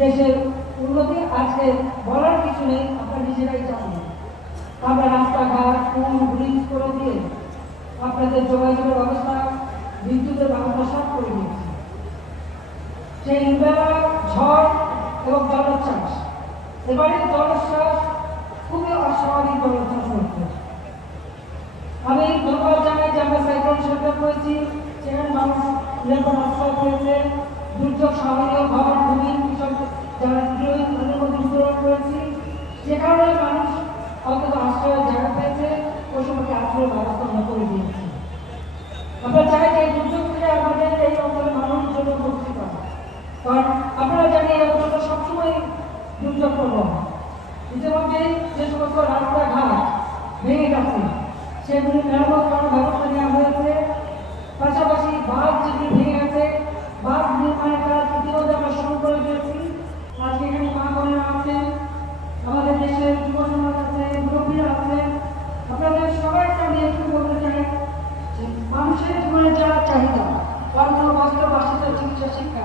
দেশের উন্নতি আজকে বলার কিছু নেই, আপনারা নিজেরাই জানেন। আমরা রাস্তাঘাট পুল ব্রিজ করে দিয়ে আপনাদের যোগাযোগের ব্যবস্থা, বিদ্যুতের ব্যবস্থা সব করে দিয়েছি। সেই ইন্দ্রা ঝড় এবং জলোচ্ছ্বাস, এবারে জলোচ্ছ্বাস খুবই অস্বাভাবিক জলোচ্ছ্বাস হচ্ছে। আমি ধন্যবাদ জানাই যে আমরা সাইক্লোন শেল্টার করেছি, সেখানে মানুষ নিরাপদ আশ্রয় পেয়েছে। দুর্যোগ সহনীয় ঘর ভূমি কৃষক যারা তাদের মধ্যে বিতরণ করেছি, যে কারণে মানুষ অন্তত আশ্রয়ের জায়গা পেয়েছে, ওই সময়কে আশ্রয়ের ব্যবস্থা আমরা করে দিয়েছি। আমরা চাই যে এই দুর্যোগ থেকে আমাদের এই অঞ্চলের মানুষের জন্য মুক্তি পায়, কারণ আপনারা জানি এই অঞ্চলটা সবসময় দুর্যোগ প্রবণ। ইতিমধ্যে যে সমস্ত রাস্তাঘাট ভেঙে গেছে সেগুলি মেরামত করার ব্যবস্থা নেওয়া হয়েছে। পাশাপাশি বাঁধ যেগুলি ভেঙে গেছে, বাঁধ নির্মাণের কাজ ইতিমধ্যে আমরা শুরু করে দিয়েছি। আজকে এখানে মা বোনেরা আছেন, আমাদের দেশের যুব সমাজ আছে, মুরব্বীরা আছেন, আপনাদের সবাইকে আমি একটু বলতে চাই যে মানুষের জীবনে যা চাহিদা, অর্থ বস্ত্র বাসিত চিকিৎসা শিক্ষা,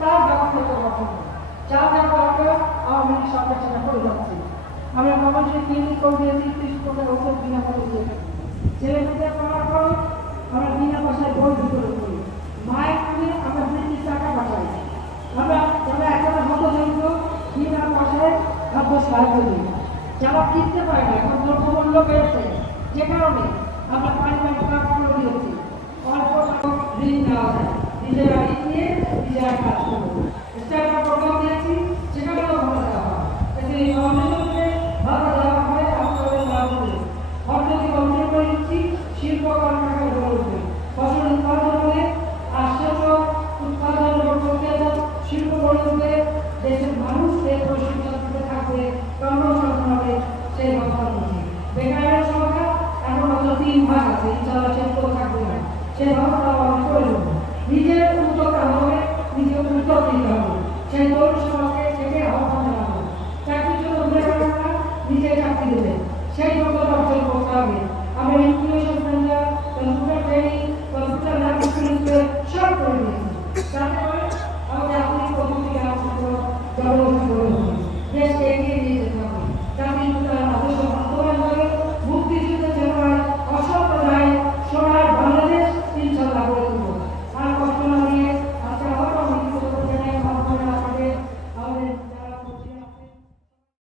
তার ব্যবস্থা করতে হবে। যা যা দরকার আওয়ামী লীগ সরকার সেটা করে যাচ্ছে। আমরা কমার্শিয়াল ক্লিনিক করে দিয়েছি, 30% ওষুধ বিনামূল্যে দিয়ে থাকি। ছেলেমেয়েদের পড়ার পর আমরা বিনা পয়সায় বই বিতরণ করি। মায়ের নামে আমরা বৃত্তির টাকা পাঠাই। আমরা যারা এখনো হতদরিদ্র বিনা পয়সায় খাদ্য সাহায্য দিই। যারা কিনতে পারে না, এখন দ্রব্যমূল্য বেড়েছে, যে কারণে আমরা পারিবারিক কার্ড দিয়েছি। অল্প ঋণ নেওয়া যায়, নিজেরা ঋণ নিয়ে নিজেরা কাজ করবো। স্টার্টআপ প্রোগ্রাম দিয়েছি, সেখানেও ভালো দেওয়া হয়। এতে ফাউন্ডেশনকে ভালো দেওয়া হয়, আপনাদের লাভ করে অর্থনৈতিক অঞ্চল করে দিচ্ছি, শিল্প কর্মকাণ্ড গড়ে উঠবে। ফসল উৎপাদন হবে, আশ্চর্য উৎপাদন এবং প্রক্রিয়াজাত শিল্প গড়ে উঠবে। দেশের মানুষ এই প্রশিক্ষণ থাকবে, কর্মসংস্থান হবে, সেই ব্যবস্থা করছি। বেকারের সংখ্যা এখন মাত্র 3 ভাগ আছে, ইনশাআল্লাহ সেগুলো থাকবে না, সেই ব্যবস্থা আমাদের প্রয়োজন।